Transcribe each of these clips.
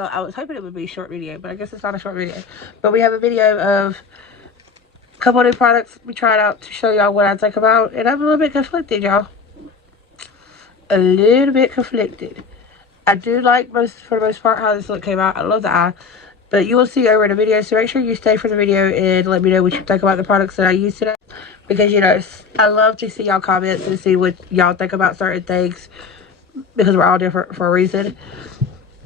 well, I was hoping it would be a short video, but I guess it's not a short video. But we have a video of a couple of new products we tried out to show y'all what I think about. And I'm a little bit conflicted, y'all. A little bit conflicted. I do like, for the most part, how this look came out. I love the eye. But you will see over in the video, so make sure you stay for the video and let me know what you think about the products that I used today. Because, you know, I love to see y'all comments and see what y'all think about certain things. Because we're all different for a reason.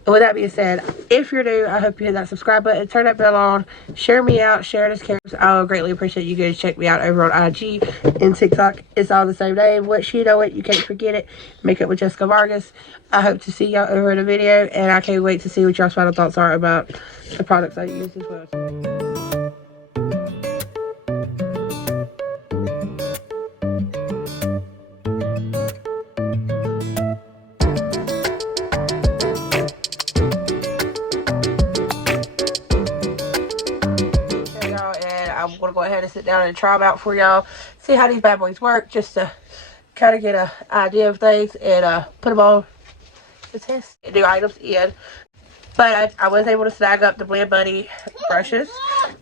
And with that being said, if you're new, I hope you hit that subscribe button, turn that bell on, share me out, share this character. I would greatly appreciate you guys check me out over on IG and TikTok. It's all the same name. Once you know it, you can't forget it. Make It With Jessica Vargas. I hope to see y'all over in the video, and I can't wait to see what y'all's final thoughts are about the products I use as well. I'm going to go ahead and sit down and try them out for y'all. See how these bad boys work. Just to kind of get an idea of things. And put them on the test. New items in. But I was able to snag up the Blend Buddy brushes.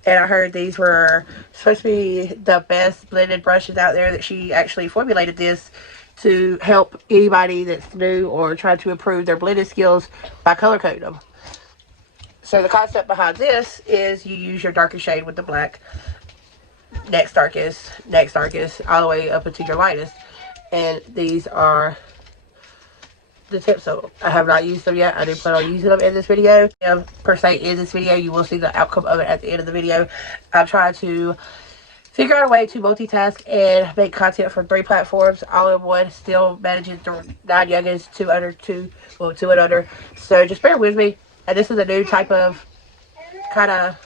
And I heard these were supposed to be the best blended brushes out there. That she actually formulated this to help anybody that's new or trying to improve their blending skills by color coding them. So the concept behind this is you use your darkest shade with the black, next darkest, all the way up into your lightest. And these are the tips of them. I have not used them yet. I do plan on using them in this video. Per se, in this video, you will see the outcome of it at the end of the video. I'm trying to figure out a way to multitask and make content from 3 platforms all in one, still managing 9 youngins, 2 under, 2 and under. So just bear with me. And this is a new type of kind of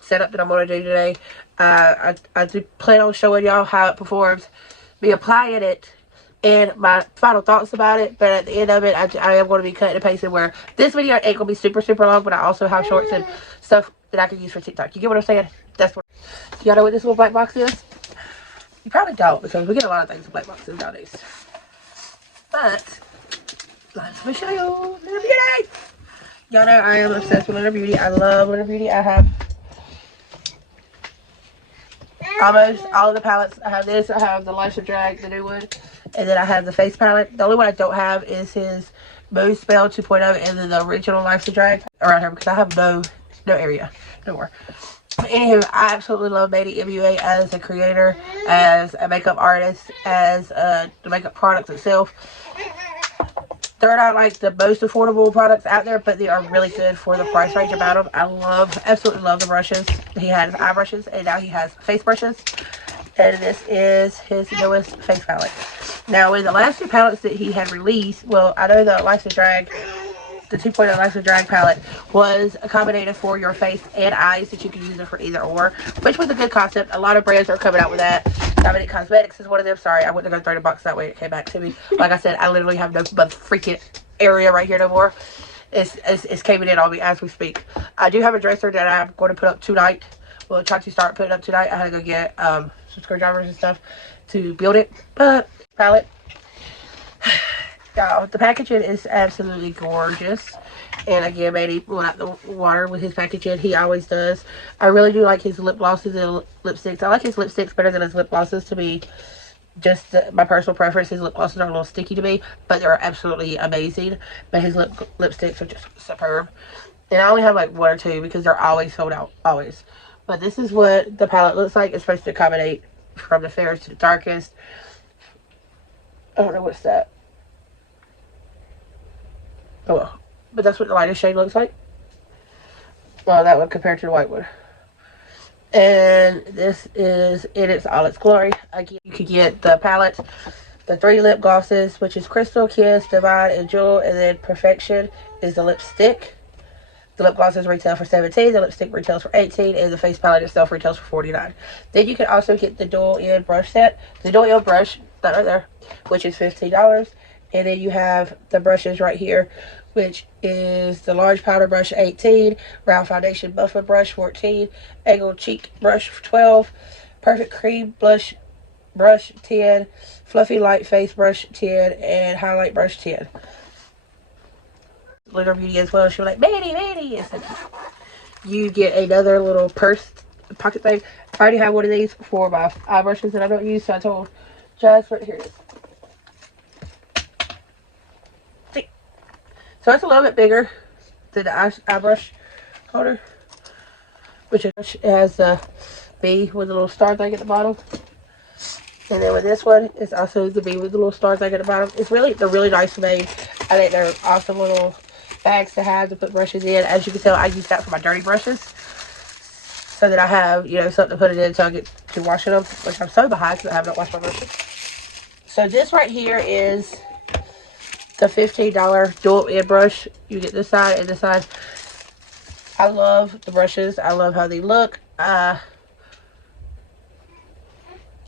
setup that I'm going to do today. I do plan on showing y'all how it performs, me applying it, and my final thoughts about it. But at the end of it, I am going to be cutting and pasting, where this video ain't going to be super long, but I also have shorts and stuff that I can use for TikTok. You get what I'm saying? That's what. Y'all know what this little black box is? You probably don't, because we get a lot of things in black boxes nowadays. But let me show you. Lunar Beauty! Y'all know I am obsessed with Lunar Beauty. I love Lunar Beauty. I have almost all of the palettes. I have this. I have the Life's a Drag, the new one. And then I have the face palette. The only one I don't have is his Mood Spell 2.0 and then the original Life's a Drag around here, because I have no area. No more. Anywho, I absolutely love Im No MUA as a creator, as a makeup artist, as the makeup product itself. They're not like the most affordable products out there, but they are really good for the price range about them. I absolutely love the brushes. He has eye brushes, and now he has face brushes. And this is his newest face palette. Now, in the last 2 palettes that he had released, well, I know the Life's a Drag, the 2.0 Life's a Drag palette was accommodated for your face and eyes, that you can use it for either or, which was a good concept. A lot of brands are coming out with that. Dominic Cosmetics is one of them. Sorry, I went to go throw the box that way. It came back to me. Like I said, I literally have no but freaking area right here no more. It's coming in on me as we speak. I do have a dresser that I'm going to put up tonight. We'll try to start putting up tonight. I had to go get some screwdrivers and stuff to build it. But palette, y'all, the packaging is absolutely gorgeous. And again, Manny went out the water with his packaging. He always does. I really do like his lip glosses and lipsticks. I like his lipsticks better than his lip glosses, to be just my personal preference. His lip glosses are a little sticky to me, but they're absolutely amazing. But his lipsticks are just superb. And I only have like 1 or 2 because they're always sold out. Always. But this is what the palette looks like. It's supposed to accommodate from the fairest to the darkest. I don't know what's that. Oh well. But that's what the lightest shade looks like. Well, that one compared to the white one. And this is in all its glory. Again, you could get the palette, the 3 lip glosses, which is Crystal, Kiss, Divine, and Jewel. And then Perfection is the lipstick. The lip glosses retail for $17. The lipstick retails for $18. And the face palette itself retails for $49. Then you can also get the dual end brush set. The dual end brush, that right there, which is $15. And then you have the brushes right here, which is the large powder brush 18, round foundation buffer brush 14, angled cheek brush 12, perfect cream blush brush 10, fluffy light face brush 10, and highlight brush 10. Lunar Beauty as well. She was like, Manny, Manny. So you get another little purse pocket thing. I already have one of these for my eye brushes that I don't use, so I told Jasper, here it is. See? So it's a little bit bigger than the eye brush holder, which has a B with a little star thing at the bottom. And then with this one, it's also the B with the little star thing at the bottom. They're really nice made. I think they're awesome little bags to have to put brushes in. As you can tell, I use that for my dirty brushes, so that I have, you know, something to put it in so I get to washing them, which I'm so behind because I have not washed my brushes. So this right here is the $15 dual end brush. You get this side and this side. I love the brushes. I love how they look. They're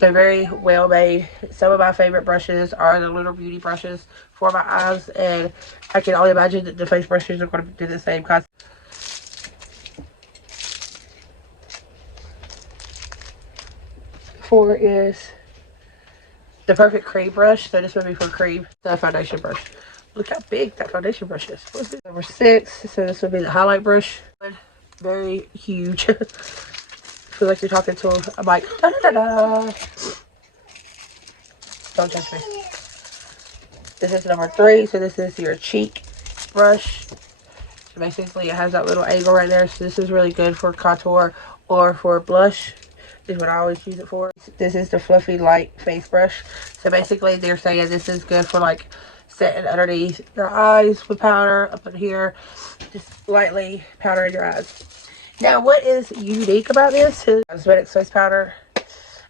very well made. Some of my favorite brushes are the Lunar Beauty brushes for my eyes, and I can only imagine that the face brushes are going to do the same concept. Four is the Perfect Cream brush. So this would be for cream, the foundation brush. Look how big that foundation brush is. What's it? Number 6. So this would be the highlight brush. Very huge. Feel like you're talking to a mic. Da, da, da, da. Don't judge me. This is number 3. So this is your cheek brush. So basically it has that little angle right there. So this is really good for contour or for blush. Is what I always use it for. This is the fluffy light face brush. So basically they're saying this is good for like setting underneath your eyes with powder up in here. Just lightly powder in your eyes. Now, what is unique about this is cosmetic face powder.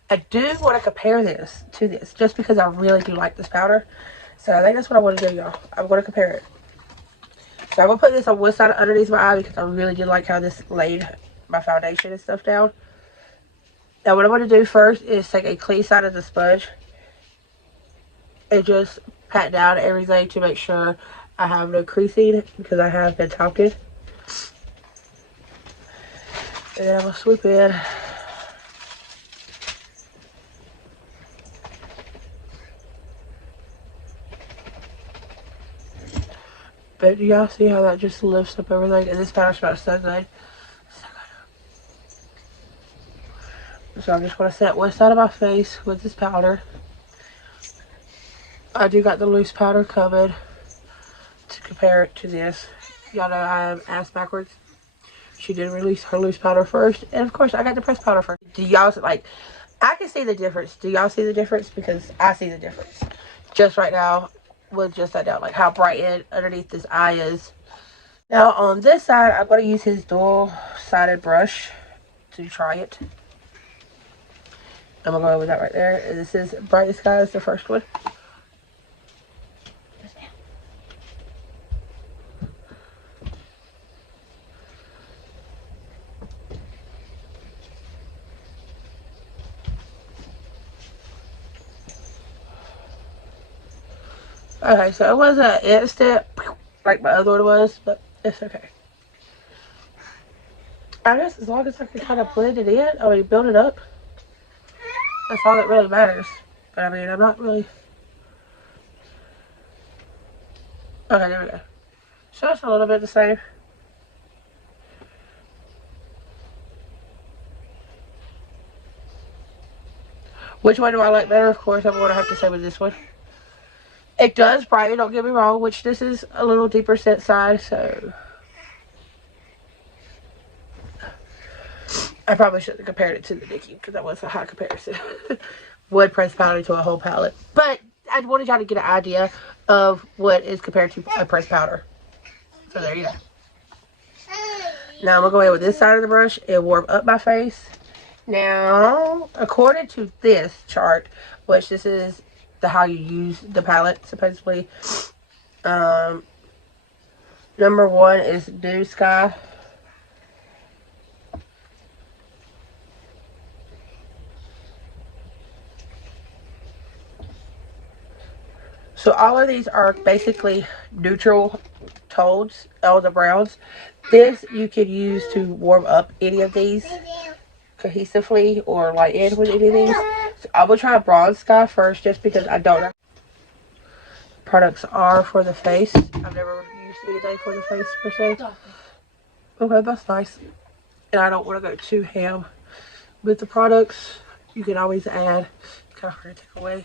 I do want to compare this to this just because I really do like this powder. So I think that's what I want to do, y'all. I'm going to compare it. So I'm going to put this on one side underneath my eye because I really did like how this laid my foundation and stuff down. Now, what I'm going to do first is take a clean side of the sponge and just pat down everything to make sure I have no creasing because I have been talking. And then I'm going to swoop in. But do y'all see how that just lifts up everything? And this powder smells so good. So good. So I'm just going to set one side of my face with this powder. I do got the loose powder coming to compare it to this. Y'all know I am ass backwards. She did release her loose powder first, and of course I got the pressed powder first. Do y'all like? I can see the difference. Do y'all see the difference? Because I see the difference. Just right now, with just that down, like how bright underneath this eye is. Now on this side, I'm going to use his dual-sided brush to try it. I'm going to go with that right there. And this is Brightest Sky is the first one. Okay, so it wasn't instant like my other one was, but it's okay. I guess as long as I can kind of blend it in, I mean, build it up, that's all that really matters. But I mean, I'm not really... Okay, there we go. So it's a little bit the same. Which one do I like better? Of course, I'm going to have to say with this one. It does brighten, don't get me wrong, which this is a little deeper set side, so I probably shouldn't have compared it to the Nikki because that was a high comparison. Wood press powder to a whole palette. But I wanted y'all to get an idea of what is compared to a pressed powder. So there you go. Now I'm going to go in with this side of the brush and warm up my face. Now, according to this chart, which this is how you use the palette supposedly, number 1 is Blue Sky. So all of these are basically neutral tones, all the browns. This you could use to warm up any of these cohesively or light in with any of these. So I'm going to try Bronze Sky first just because I don't know what products are for the face. I've never used anything for the face per se. Okay, that's nice. And I don't want to go too ham with the products. You can always add. It's kind of hard to take away.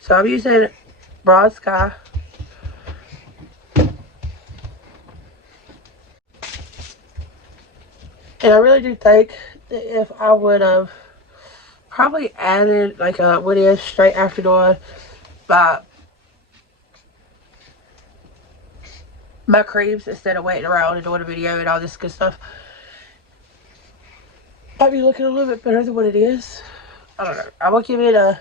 So I'm using Broad Sky. And I really do think that if I would have probably added like a what is straight after doing my creams instead of waiting around and doing a video and all this good stuff, I'd be looking a little bit better than what it is. I don't know. I will give it a,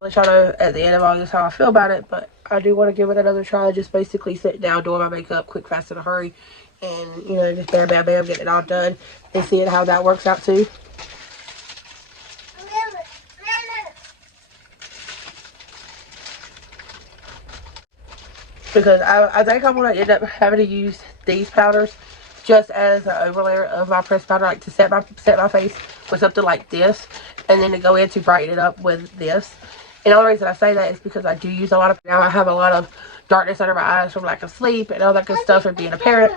let y'all know at the end of all this how I feel about it, but I do want to give it another try. Just basically sitting down, doing my makeup quick, fast, in a hurry, and you know, just bam, bam, bam, getting it all done and seeing how that works out too. Because I think I'm going to end up having to use these powders just as an overlayer of my pressed powder, like to set my face with something like this, and then to go in to brighten it up with this. And the only reason I say that is because I do use a lot of, now I have a lot of darkness under my eyes from lack of sleep and all that good stuff and being a parent.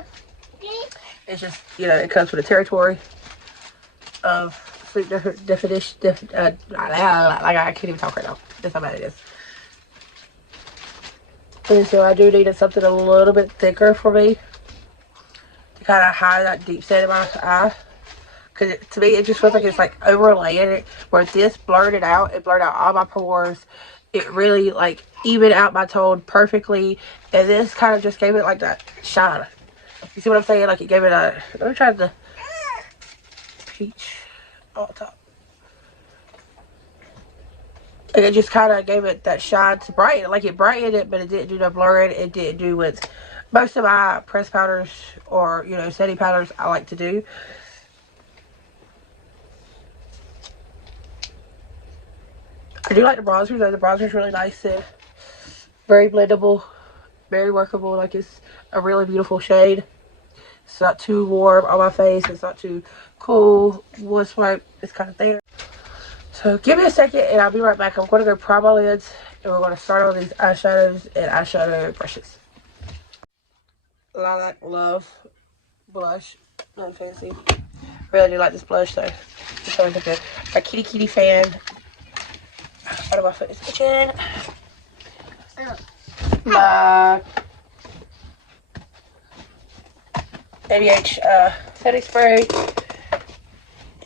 It's just, you know, it comes with the territory of sleep definition, like I can't even talk right now. That's how bad it is. And so I do need something a little bit thicker for me to kind of hide that deep set in my eye. Because to me, it just feels like it's like overlaying it. Where this blurred it out. It blurred out all my pores. It really like evened out my tone perfectly. And this kind of just gave it like that shine. You see what I'm saying? Like it gave it a, let me try the peach on top. And it just kind of gave it that shine to brighten. Like it brightened it, but it didn't do the blurring. It didn't do what most of my pressed powders or, you know, setting powders I like to do. I do like the bronzers though. The bronzer's really nice and very blendable, very workable. Like it's a really beautiful shade. It's not too warm on my face. It's not too cool. One swipe, it's kind of there. So give me a second and I'll be right back. I'm going to go prime my lids and we're going to start on these eyeshadows and eyeshadow brushes. Lilac Love blush. Nothing fancy. Really do like this blush though. It's always a good. My kitty fan. Out of my foot is itching. My ABH setting spray.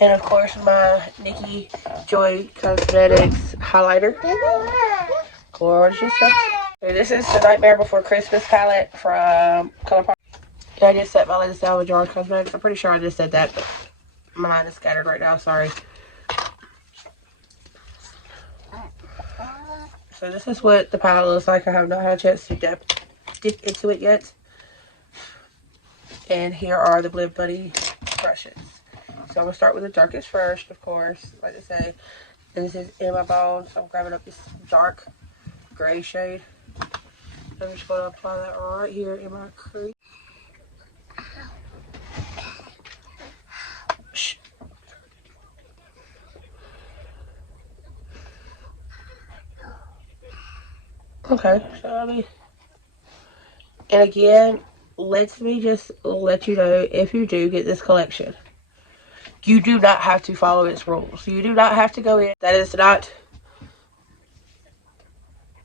And of course my Nikki Joy Cosmetics highlighter. Gorgeous stuff. So this is the Nightmare Before Christmas palette from Colourpop. Yeah, I just set my lids down with Joy Cosmetics. I'm pretty sure I just said that, but my mind is scattered right now. Sorry. So this is what the palette looks like. I have not had a chance to dip into it yet. And here are the Blend Buddy brushes. So I'm going to start with the darkest first, of course, like I say. And this is In My Bones. So I'm grabbing up this dark gray shade. I'm just going to apply that right here in my crease. Okay, so I mean, and again, let me just let you know, if you do get this collection, you do not have to follow its rules. You do not have to go in. That is not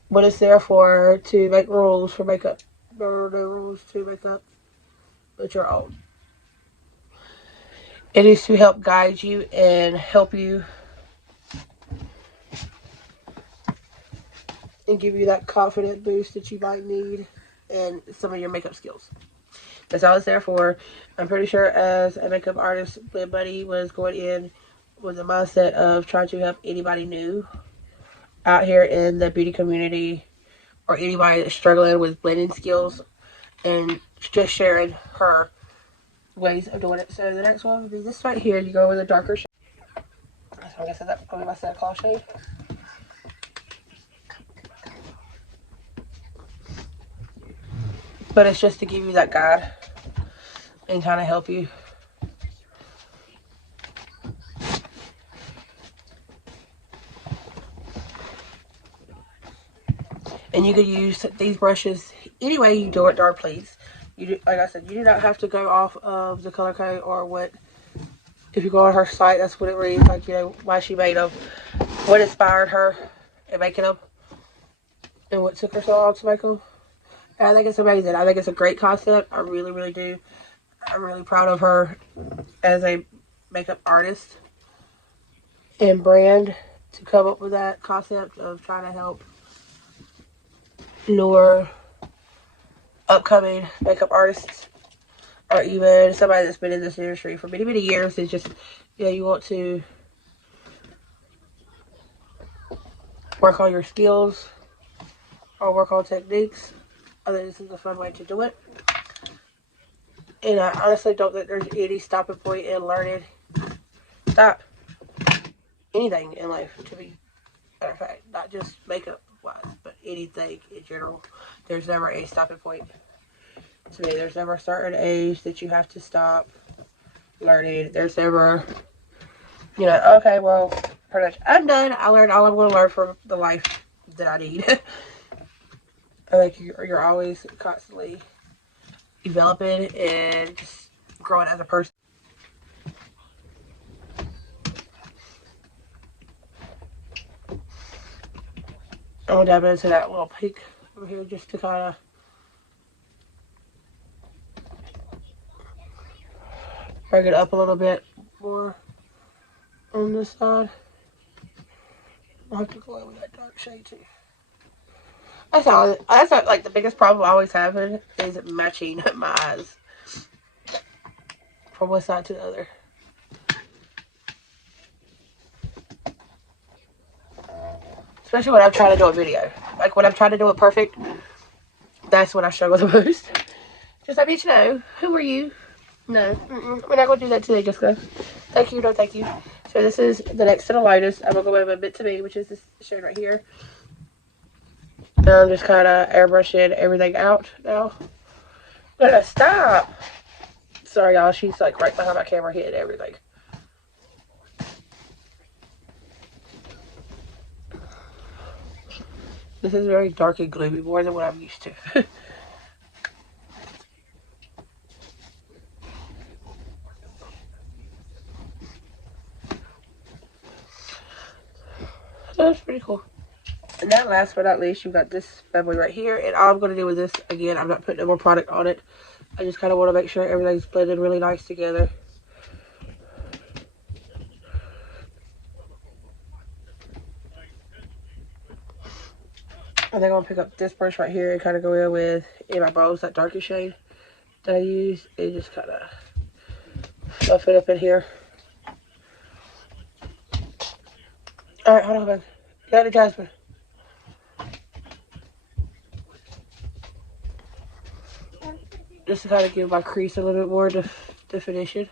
what it's there for, to make rules for makeup. There are no rules to makeup but your own. It is to help guide you and help you and give you that confident boost that you might need in some of your makeup skills. That's all it's there for. I'm pretty sure as a makeup artist, Blend Buddy was going in with the mindset of trying to help anybody new out here in the beauty community or anybody that's struggling with blending skills, and just sharing her ways of doing it. So the next one would be this right here. You go with a darker shade. So I'm going to set that on my Santa Claus shade. But it's just to give you that guide and kind of help you. And you could use these brushes any way you do it, dark, please. You do, like I said, you do not have to go off of the color code or what. If you go on her site, that's what it reads. Like, you know, why she made them, what inspired her in making them, and what took her so long to make them. And I think it's amazing. I think it's a great concept. I really, really do. I'm really proud of her as a makeup artist and brand to come up with that concept of trying to help newer upcoming makeup artists, or even somebody that's been in this industry for many, many years. It's just, you know, you want to work on your skills or work on techniques. I think this is a fun way to do it. And I honestly don't think there's any stopping point in learning. Stop. Anything in life, to be matter of fact, not just makeup wise, but anything in general. There's never a stopping point. To me, there's never a certain age that you have to stop learning. There's never, you know, okay, well, pretty much, I'm done. I learned all I'm going to learn from the life that I need. I think you're always constantly developing and just growing as a person. I'm going to dab into that little pink over here just to kind of bring it up a little bit more on this side. I'll have to go with that dark shade too. That's all. That's like the biggest problem I always have is matching my eyes from one side to the other. Especially when I'm trying to do a video. Like when I'm trying to do it perfect, that's when I struggle the most. Just let me know. Who are you? No. We're not going to do that today, Jessica. Thank you. No, thank you. So this is the next to the lightest. I'm going to go with a bit to me, which is this shade right here. And I'm just kind of airbrushing everything out now. I'm going to stop. Sorry, y'all. She's like right behind my camera hitting everything. This is very dark and gloomy, more than what I'm used to. That's pretty cool. And then last but not least, you've got this bad boy right here. And all I'm going to do with this, again, I'm not putting no more product on it. I just kind of want to make sure everything's blended really nice together. And then I'm going to pick up this brush right here and kind of go in with, in my bows, that darker shade that I use. And just kind of fluff it up in here. Alright, hold on, man. Got it, Jasmine. Just to kind of give my crease a little bit more definition.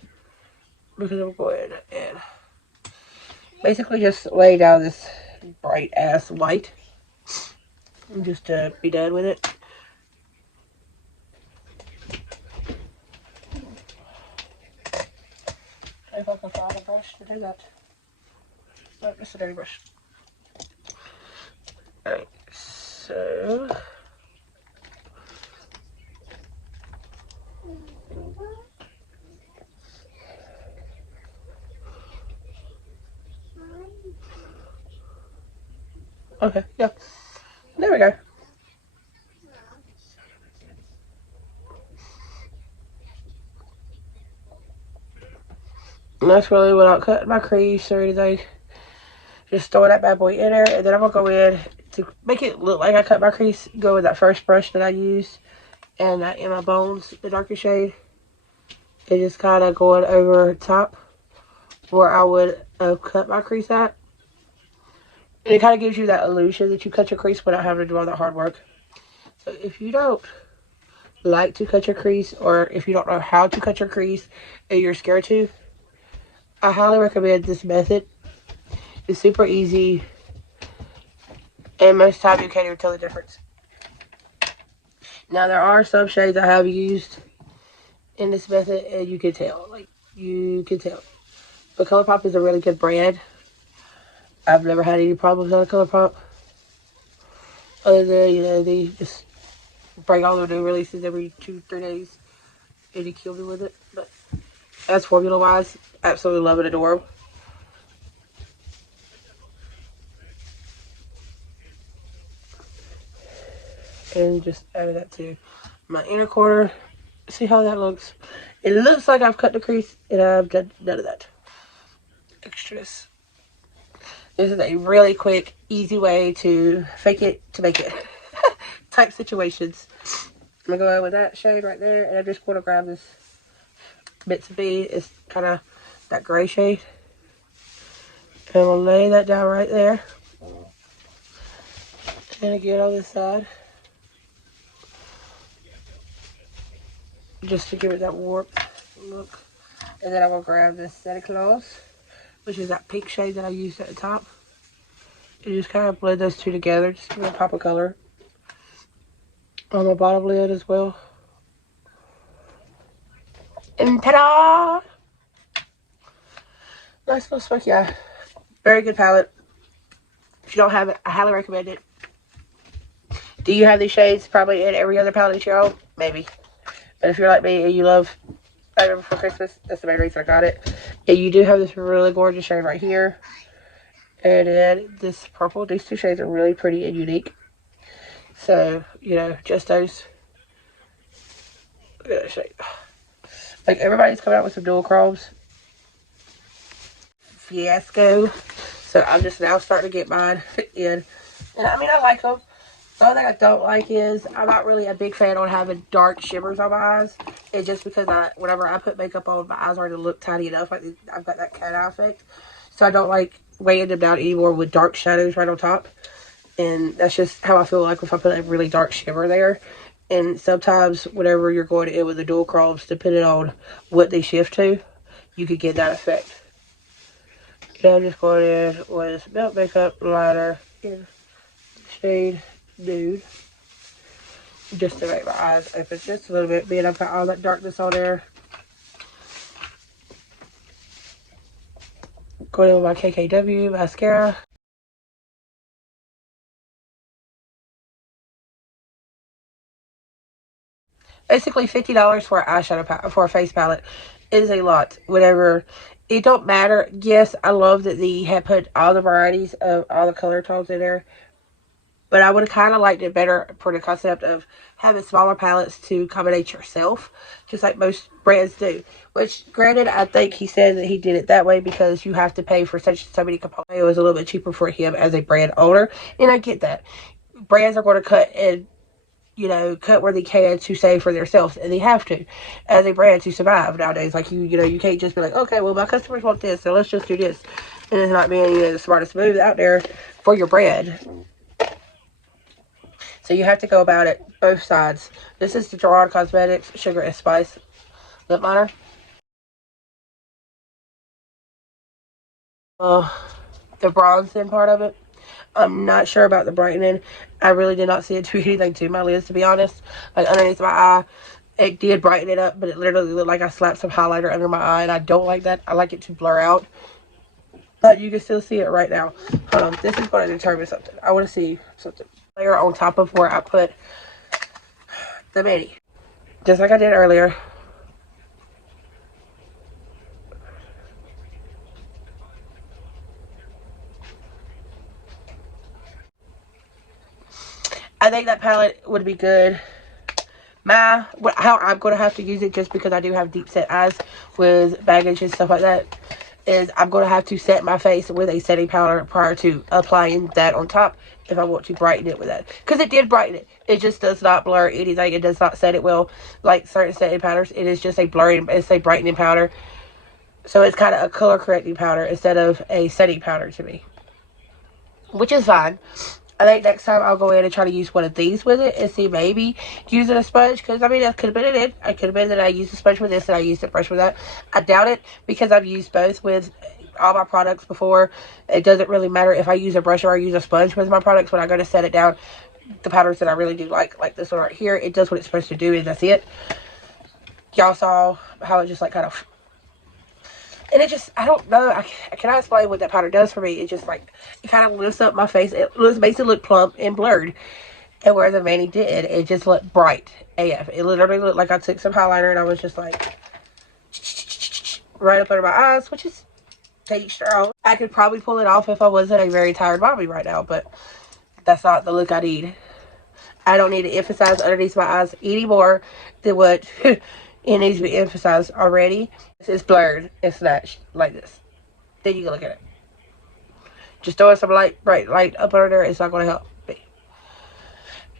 Because I'm going and basically just lay down this bright ass white. And just to be done with it. If I can find a brush to do that. Oh, it's a dirty brush. Alright, so okay, yeah. There we go. And that's really without cutting my crease or anything. Just throw that bad boy in there, and then I'm gonna go in to make it look like I cut my crease. Go with that first brush that I used, and that in my bones, the darker shade, and just kind of going over top where I would cut my crease at. And it kind of gives you that illusion that you cut your crease without having to do all that hard work. So if you don't like to cut your crease, or if you don't know how to cut your crease and you're scared to, I highly recommend this method. It's super easy, and most of the time you can't even tell the difference. Now there are some shades I have used in this method, and you can tell. Like, you can tell. But Colourpop is a really good brand. I've never had any problems on Colourpop. Other than, you know, the just bring all the new releases every 2-3 days, and he killed me with it. But as formula wise, absolutely love and adore them. And just added that to my inner corner. See how that looks? It looks like I've cut the crease, and I've done none of that extras. This is a really quick, easy way to fake it to make it type situations. I'm gonna go in with that shade right there, and I'm just going to grab this Bits of Bead. It's kind of that gray shade, and I'm gonna lay that down right there. And again on this side, just to give it that warmth look. And then I'm gonna grab this Santa Claus, which is that pink shade that I used at the top, and just kind of blend those two together, just give it a pop of color on my bottom lid as well. And ta-da! Nice little smoky eye. Very good palette. If you don't have it, I highly recommend it. Do you have these shades probably in every other palette that you own? Maybe. But if you're like me and you love Nightmare Before Christmas, that's the main reason I got it. And you do have this really gorgeous shade right here. And then this purple. These two shades are really pretty and unique. So, you know, just those. Look at that shade. Like, everybody's coming out with some dual chromes. Fiasco. So I'm just now starting to get mine in. And I mean, I like them. The only thing I don't like is I'm not really a big fan on having dark shimmers on my eyes. It's just because whenever I put makeup on, my eyes already look tiny enough. Like, I've got that cat eye effect. So I don't like weighing them down anymore with dark shadows right on top. And that's just how I feel like if I put a really dark shimmer there. And sometimes whenever you're going in with the dual chromes, depending on what they shift to, you could get that effect. Now I'm just going in with Melt Makeup Liner in shade Nude, just to make my eyes open just a little bit, being I've got all that darkness on there. Going in with my KKW mascara. Basically $50 for an eyeshadow for a face palette is a lot. Whatever, it don't matter. Yes, I love that they had put all the varieties of all the color tones in there. But I would have kind of liked it better for the concept of having smaller palettes to accommodate yourself, just like most brands do. Which, granted, I think he said that he did it that way because you have to pay for so many components. It was a little bit cheaper for him as a brand owner, and I get that. Brands are going to cut and, you know, cut where they can to save for themselves, and they have to, as a brand, to survive nowadays. Like, you know, you can't just be like, okay, well, my customers want this, so let's just do this. And it's not being, you know, the smartest move out there for your brand. So you have to go about it both sides. This is the Gerard Cosmetics Sugar and Spice lip liner. The bronzing part of it, I'm not sure about the brightening. I really did not see it do anything to my lids, to be honest. Like, underneath my eye, it did brighten it up, but it literally looked like I slapped some highlighter under my eye, and I don't like that. I like it to blur out. But you can still see it right now. This is going to determine something. I want to see something. Layer on top of where I put the mini, just like I did earlier. I think that palette would be good. How I'm going to have to use it, just because I do have deep set eyes with baggage and stuff like that, is I'm going to have to set my face with a setting powder prior to applying that on top if I want to brighten it with that. Because it did brighten it. It just does not blur anything. It does not set it well like certain setting powders. It is just it's a brightening powder. So it's kind of a color correcting powder instead of a setting powder to me, which is fine. I think next time I'll go in and try to use one of these with it and see maybe using a sponge. Because, I mean, that could have been it. It could have been that I used a sponge with this and I used a brush with that. I doubt it, because I've used both with all my products before. It doesn't really matter if I use a brush or I use a sponge with my products. When I go to set it down, the powders that I really do like this one right here, it does what it's supposed to do, and that's it. Y'all saw how it just like kind of... And it just, I don't know, I cannot explain what that powder does for me. It just like, it kind of lifts up my face. It makes it look plump and blurred. And where the mani did, it just looked bright AF. It literally looked like I took some highlighter and I was just like right up under my eyes, which is to each their own. I could probably pull it off if I wasn't a very tired mommy right now, but that's not the look I need. I don't need to emphasize underneath my eyes any more than what it needs to be emphasized already. It's blurred and snatched like this. Then you can look at it. Just throwing some light, bright light up under there, it's not going to help me.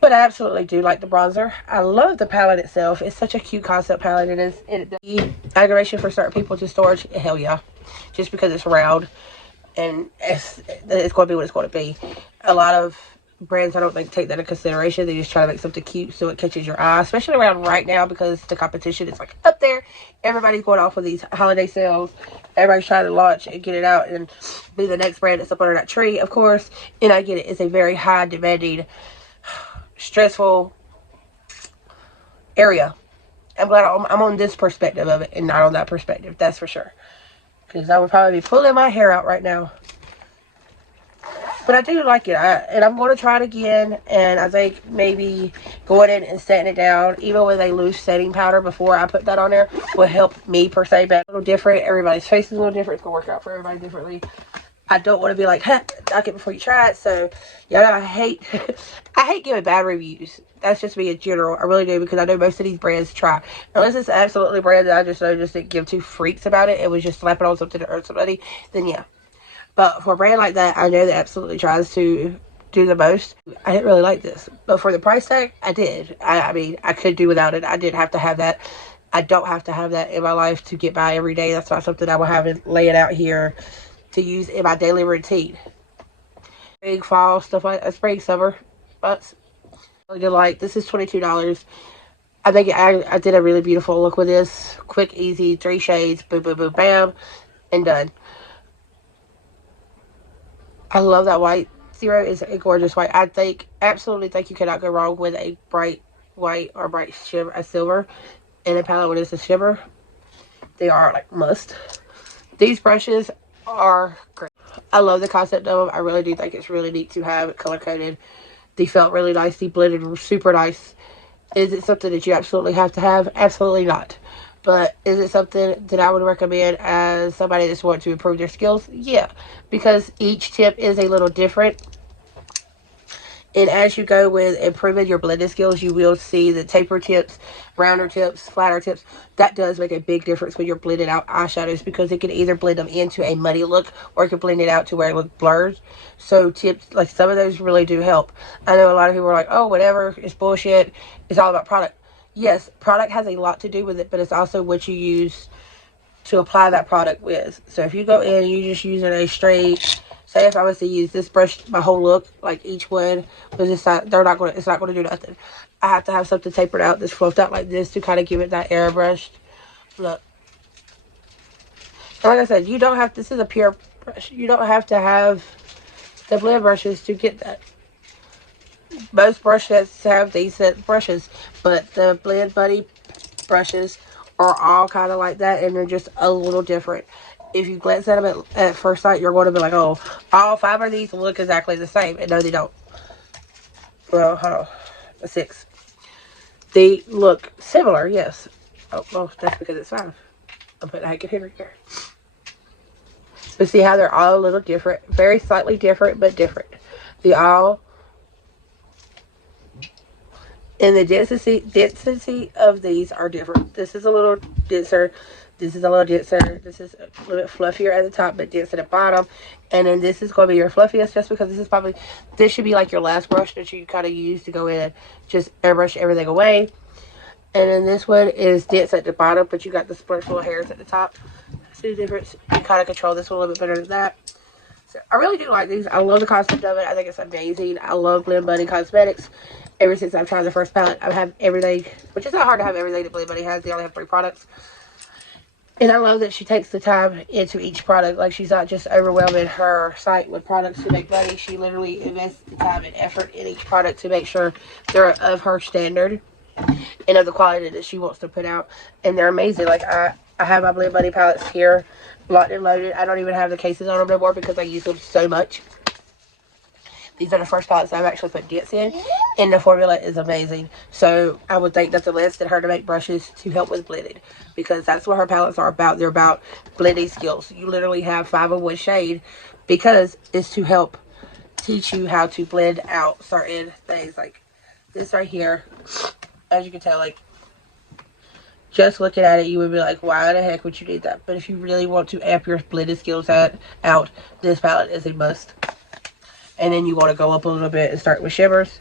But I absolutely do like the bronzer. I love the palette itself. It's such a cute concept palette. It is. The aggravation for certain people to storage, hell yeah. Just because it's round and it's going to be what it's going to be. A lot of brands, I don't think, take that into consideration. They just try to make something cute so it catches your eye, especially around right now because the competition is like up there. Everybody's going off with these holiday sales. Everybody's trying to launch and get it out and be the next brand that's up under that tree, of course. And I get it. It's a very high demanding, stressful area. I'm glad I'm on this perspective of it and not on that perspective. That's for sure. Because I would probably be pulling my hair out right now. But I do like it. And I'm going to try it again. And I think maybe going in and setting it down, even with a loose setting powder before I put that on there, will help me per se. But a little different. Everybody's face is a little different. It's going to work out for everybody differently. I don't want to be like, huh, knock it before you try it. So, yeah, I hate giving bad reviews. That's just me in general. I really do, because I know most of these brands try. Unless it's absolutely a brand that I just know just didn't give two freaks about it. It was just slapping on something to hurt somebody. Then, yeah. But for a brand like that, I know that absolutely tries to do the most. I didn't really like this. But for the price tag, I did. I mean, I could do without it. I didn't have to have that. I don't have to have that in my life to get by every day. That's not something I will have it laying out here to use in my daily routine. Big fall, stuff like that. Spring, summer. But I really did like. This is $22. I think I did a really beautiful look with this. Quick, easy, 3 shades. Boom, boom, boom, bam. And done. I love that white. Zero is a gorgeous white. I absolutely think you cannot go wrong with a bright white or bright shimmer, a silver in a palette when it's a shimmer. They are like must. These brushes are great. I love the concept of them. I really do think it's really neat to have it color coded. They felt really nice. They blended super nice. Is it something that you absolutely have to have? Absolutely not. But is it something that I would recommend as somebody that's wanting to improve their skills? Yeah, because each tip is a little different. And as you go with improving your blending skills, you will see the taper tips, rounder tips, flatter tips. That does make a big difference when you're blending out eyeshadows, because it can either blend them into a muddy look or it can blend it out to where it looks blurred. So tips, like some of those really do help. I know a lot of people are like, oh, whatever, it's bullshit. It's all about product. Yes, product has a lot to do with it, but it's also what you use to apply that product with. So if you go in and you just using a straight, say if I was to use this brush, my whole look, like each one was just not, it's not gonna do nothing. I have to have something tapered out that's fluffed out like this to kind of give it that airbrushed look. And like I said, you don't have, this is a pure brush. You don't have to have the blend brushes to get that. Most brush sets have decent brushes, but the Blend Buddy brushes are all kind of like that, and they're just a little different. If you glance at them at first sight, you're going to be like, oh, all 5 of these look exactly the same. And no, they don't. Well, hold on. 6. They look similar, yes. Oh, well, that's because it's 5. I'll put a hank of here. But see how they're all a little different. Very slightly different, but different. They all... And the density of these are different. This is a little denser. This is a little denser. This is a little bit fluffier at the top, but dense at the bottom. And then this is going to be your fluffiest, just because this is probably, this should be like your last brush that you kind of use to go in and just airbrush everything away. And then this one is dense at the bottom, but you got the splurge little hairs at the top. See the difference? You kind of control this one a little bit better than that. So I really do like these. I love the concept of it. I think it's amazing. I love Blend Buddy Cosmetics. Ever since I've tried the first palette, I have everything, which is not hard to have everything that Blend Buddy has. They only have 3 products. And I love that she takes the time into each product. Like, she's not just overwhelming her site with products to make money. She literally invests the time and effort in each product to make sure they're of her standard and of the quality that she wants to put out. And they're amazing. Like, I have my Blend Buddy palettes here, locked and loaded. I don't even have the cases on them no more because I use them so much. These are the first palettes I've actually put dents in. And the formula is amazing. So I would think nothing less than her to make brushes to help with blending, because that's what her palettes are about. They're about blending skills. You literally have 5 of one shade because it's to help teach you how to blend out certain things. Like this right here, as you can tell, like just looking at it, you would be like, why the heck would you need that? But if you really want to amp your blended skills out, this palette is a must. And then you want to go up a little bit and start with shimmers.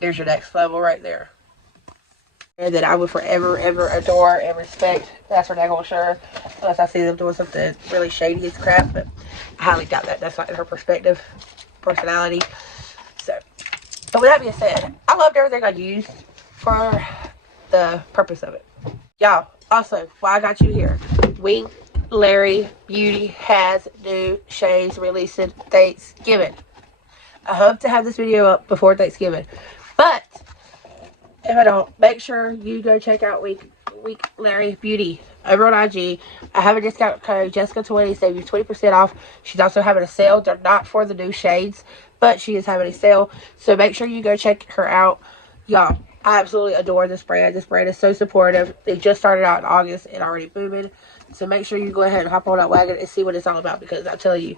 There's your next level right there. And that I would forever, ever adore and respect. That's for daggone sure. Unless I see them doing something really shady as crap. But I highly doubt that. That's not in her perspective, personality. So, but with that being said, I loved everything I used for the purpose of it. Y'all, also, while I got you here, Wink Larry Beauty has new shades releasing Thanksgiving. I hope to have this video up before Thanksgiving. But if I don't, make sure you go check out Wink Larry Beauty over on IG. I have a discount code, Jessica20, save you 20% off. She's also having a sale. They're not for the new shades, but she is having a sale. So make sure you go check her out. Y'all, I absolutely adore this brand. This brand is so supportive. They just started out in August and already booming. So make sure you go ahead and hop on that wagon and see what it's all about, because I'll tell you,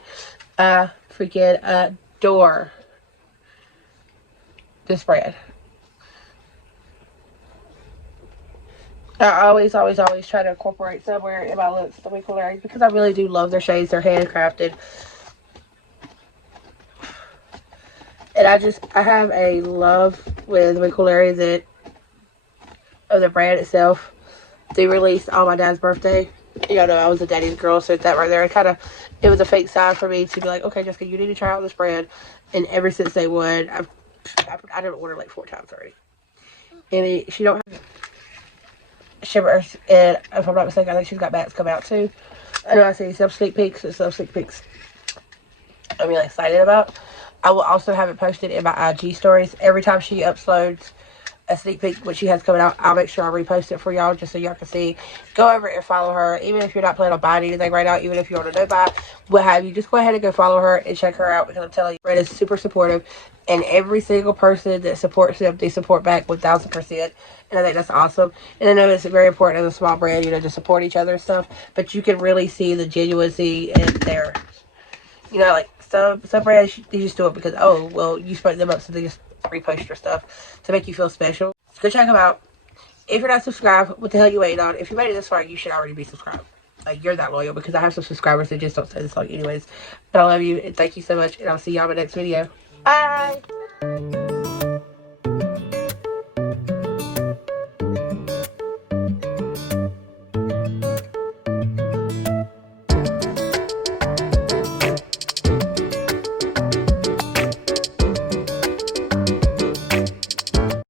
I freaking adore this brand. I always try to incorporate somewhere in my looks the WINKLERRY, because I really do love their shades. They're handcrafted. And I have a love with WINKLERRY that of the brand itself. They released on my dad's birthday. Y'all know I was a daddy's girl, so that right there, it was a fake sign for me to be like, okay, Jessica, you need to try out this brand. And ever since day one, I didn't order like 4 times already. And she don't have shimmers, and if I'm not mistaken, I think she's got mattes coming out too. I know I see some sneak peeks I'm really excited about. I will also have it posted in my IG stories. Every time she uploads a sneak peek what she has coming out, I'll make sure I repost it for y'all just so y'all can see. Go over and follow her. Even if you're not planning on buying anything right now, even if you want to know buy, what have you, just go ahead and go follow her and check her out, because I'm telling you, Red is super supportive, and every single person that supports them, they support back 1000%. And I think that's awesome. And I know it's very important as a small brand, to support each other and stuff, but you can really see the genuinity in there. Like some brands, they just do it because, oh, well, you spoke them up, so they just repost your stuff to make you feel special. Go check them out. If you're not subscribed, what the hell you waiting on? If you made it this far, you should already be subscribed. Like, you're that loyal, because I have some subscribers that just don't say this long anyways. But I love you, and thank you so much, and I'll see y'all in my next video. Bye!